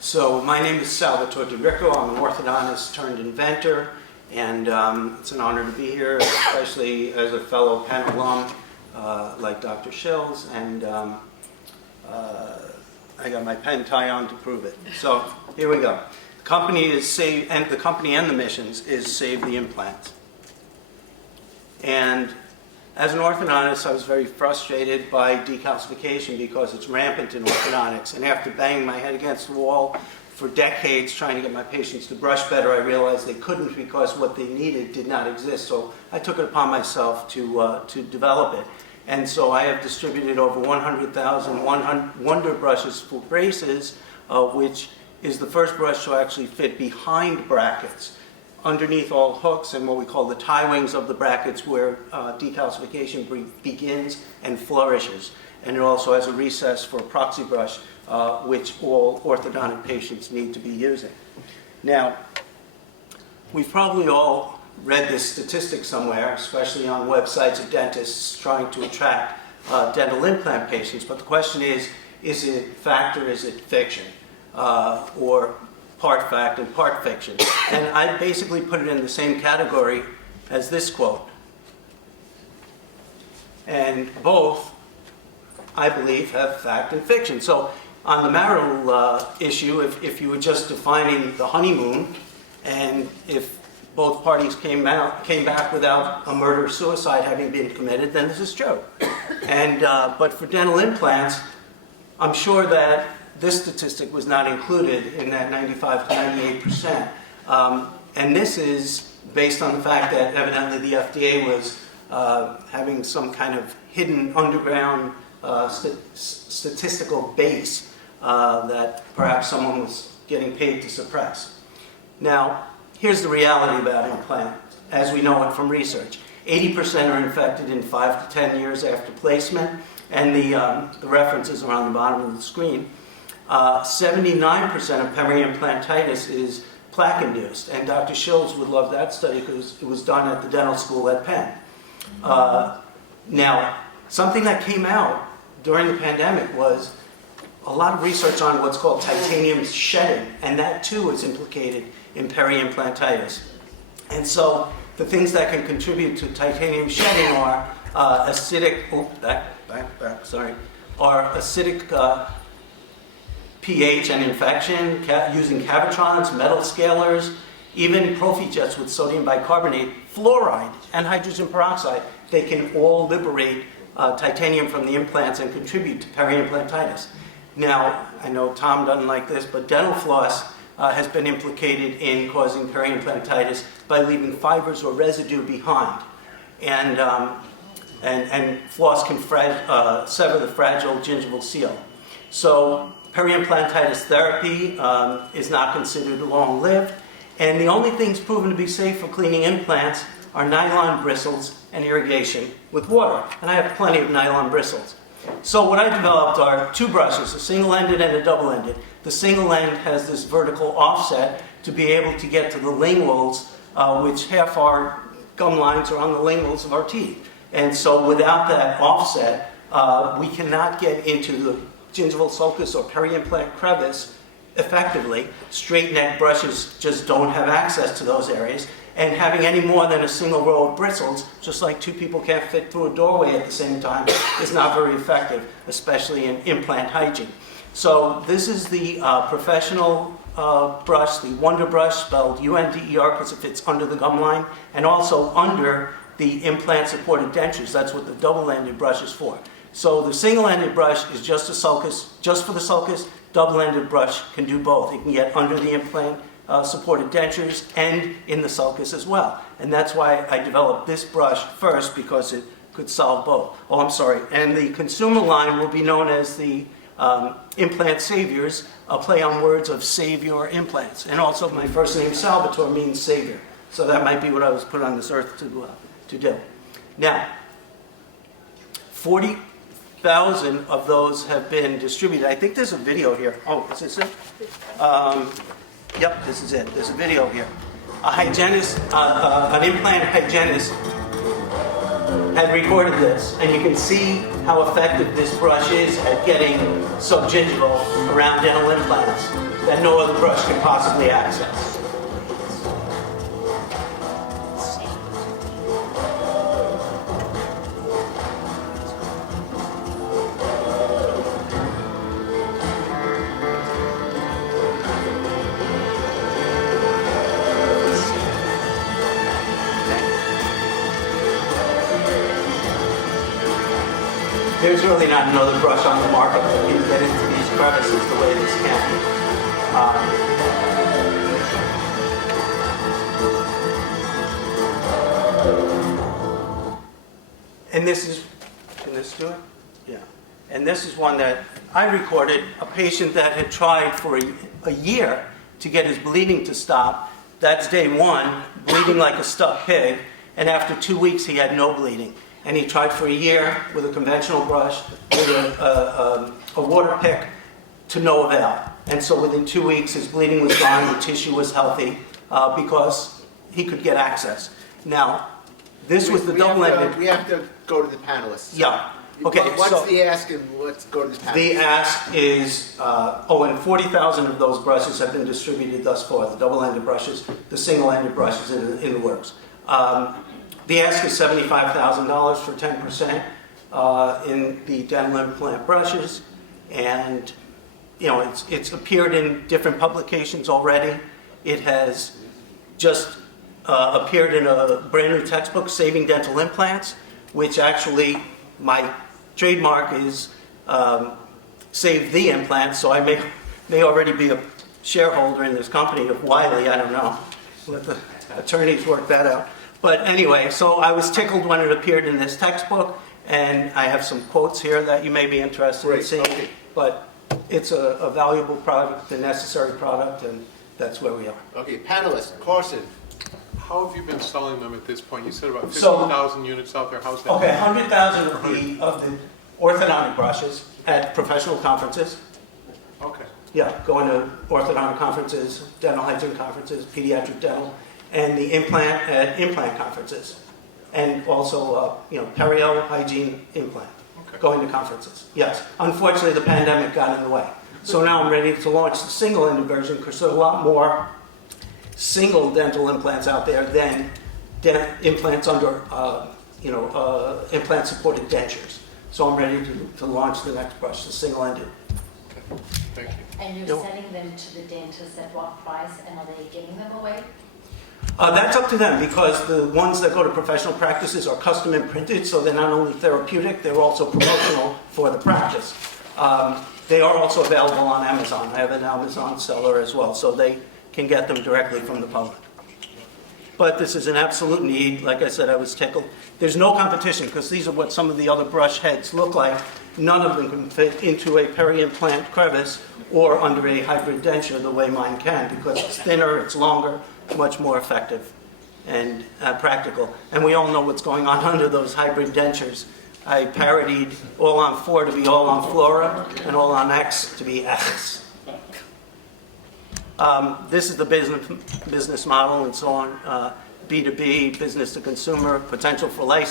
So my name is Salvatore DeRicco. I'm an orthodontist turned inventor, and it's an honor to be here, especially as a fellow Penn alum like Dr. Shills, and I got my pen tie on to prove it. So here we go. The company is save, and the company and the missions is save the implants. And as an orthodontist, I was very frustrated by decalcification because it's rampant in orthodontics. And after banging my head against the wall for decades trying to get my patients to brush better, I realized they couldn't because what they needed did not exist. So I took it upon myself to develop it. And so I have distributed over 100,000 Wonder brushes for braces, which is the first brush to actually fit behind brackets, underneath all hooks and what we call the tie wings of the brackets, where decalcification begins and flourishes. And it also has a recess for a proxy brush, which all orthodontic patients need to be using. Now, we've probably all read this statistic somewhere, especially on websites of dentists trying to attract dental implant patients. But the question is it fact or is it fiction? Or part fact and part fiction. And I basically put it in the same category as this quote. And both, I believe, have fact and fiction. So on the marital issue, if you were just defining the honeymoon, and if both parties came back without a murder-suicide having been committed, then this is true. And but for dental implants, I'm sure that this statistic was not included in that 95 to 98%. And this is based on the fact that evidently the FDA was having some kind of hidden underground statistical base that perhaps someone was getting paid to suppress. Now, here's the reality about implants, as we know it from research. 80% are infected in 5 to 10 years after placement, and the references are on the bottom of the screen. 79% of peri-implantitis is plaque-induced, and Dr. Shills would love that study because it was done at the dental school at Penn. Now, something that came out during the pandemic was a lot of research on what's called titanium shedding, and that too is implicated in peri-implantitis. And so the things that can contribute to titanium shedding are acidic pH and infection, using cavitrons, metal scalers, even prophy jets with sodium bicarbonate, fluoride, and hydrogen peroxide. They can all liberate titanium from the implants and contribute to peri-implantitis. Now, I know Tom doesn't like this, but dental floss has been implicated in causing peri-implantitis by leaving fibers or residue behind. And floss can sever the fragile gingival seal. So peri-implantitis therapy is not considered long-lived, and the only things proven to be safe for cleaning implants are nylon bristles and irrigation with water. And I have plenty of nylon bristles. So what I developed are two brushes, a single-ended and a double-ended. The single end has this vertical offset to be able to get to the linguals, which half our gum lines are on the linguals of our teeth. And so without that offset, we cannot get into the gingival sulcus or peri-implant crevice effectively. Straight neck brushes just don't have access to those areas. And having any more than a single row of bristles, just like two people can't fit through a doorway at the same time, is not very effective, especially in implant hygiene. So this is the professional brush, the Wonder brush, spelled U-N-D-E-R because it fits under the gum line, and also under the implant-supported dentures. That's what the double-ended brush is for. So the single-ended brush is just a sulcus, just for the sulcus. Double-ended brush can do both. It can get under the implant-supported dentures and in the sulcus as well. And that's why I developed this brush first, because it could solve both. Oh, I'm sorry. And the consumer line will be known as the Implant Saviors, a play on words of save your implants. And also my first name, Salvatore, means savior. So that might be what I was put on this earth to do. Now, 40,000 of those have been distributed. I think there's a video here. Oh, is this it? Yep, this is it. There's a video here. A hygienist, an implant hygienist had recorded this, and you can see how effective this brush is at getting subgingival around dental implants. that no other brush can possibly access. There's really not another brush on the market that can get into these crevices the way this can. And this is, can this do it? Yeah. And this is one that I recorded, a patient that had tried for a year to get his bleeding to stop. That's day one, bleeding like a stuck pig, and after 2 weeks he had no bleeding. And he tried for a year with a conventional brush, with a water pick, to no avail. And so within 2 weeks, his bleeding was gone, the tissue was healthy, because he could get access. Now, this was the double-ended. We have to go to the panelists. Yeah. Okay. What's the ask, and let's go to the panelists. The ask is, and 40,000 of those brushes have been distributed thus far. The double-ended brushes, the single-ended brushes in the works. The ask is $75,000 for 10% in the dental implant brushes, and it's appeared in different publications already. It has just appeared in a brand new textbook, Saving Dental Implants, which actually my trademark is Save the Implant, so I may already be a shareholder in this company of Wiley. I don't know. Let the attorneys work that out. But anyway, so I was tickled when it appeared in this textbook, and I have some quotes here that you may be interested in seeing. Okay. But it's a valuable product, a necessary product, and that's where we are. Okay, panelists, Carson. How have you been selling them at this point? You said about So- 50,000 units out there. How's that? Okay, 100,000 of the orthodontic brushes at professional conferences. Okay. Yeah, going to orthodontic conferences, dental hygiene conferences, pediatric dental, and the implant at implant conferences, and also perio hygiene implant. Okay. Going to conferences. Yes. Unfortunately, the pandemic got in the way. So now I'm ready to launch the single-ended version because there are a lot more single dental implants out there than implants under implant-supported dentures. So I'm ready to launch the next brush, the single-ended. Okay. Thank you. And you're selling them to the dentists at what price, and are they giving them away? That's up to them because the ones that go to professional practices are custom imprinted, so they're not only therapeutic, they're also promotional for the practice. They are also available on Amazon. I have an Amazon seller as well, so they can get them directly from the public. But this is an absolute need. Like I said, I was tickled. There's no competition because these are what some of the other brush heads look like. None of them can fit into a peri-implant crevice or under a hybrid denture the way mine can because it's thinner, it's longer, much more effective and practical. And we all know what's going on under those hybrid dentures. I parodied all on 4 to be all on flora and all on X to be X. This is the business model and so on. B2B, business to consumer, potential for license.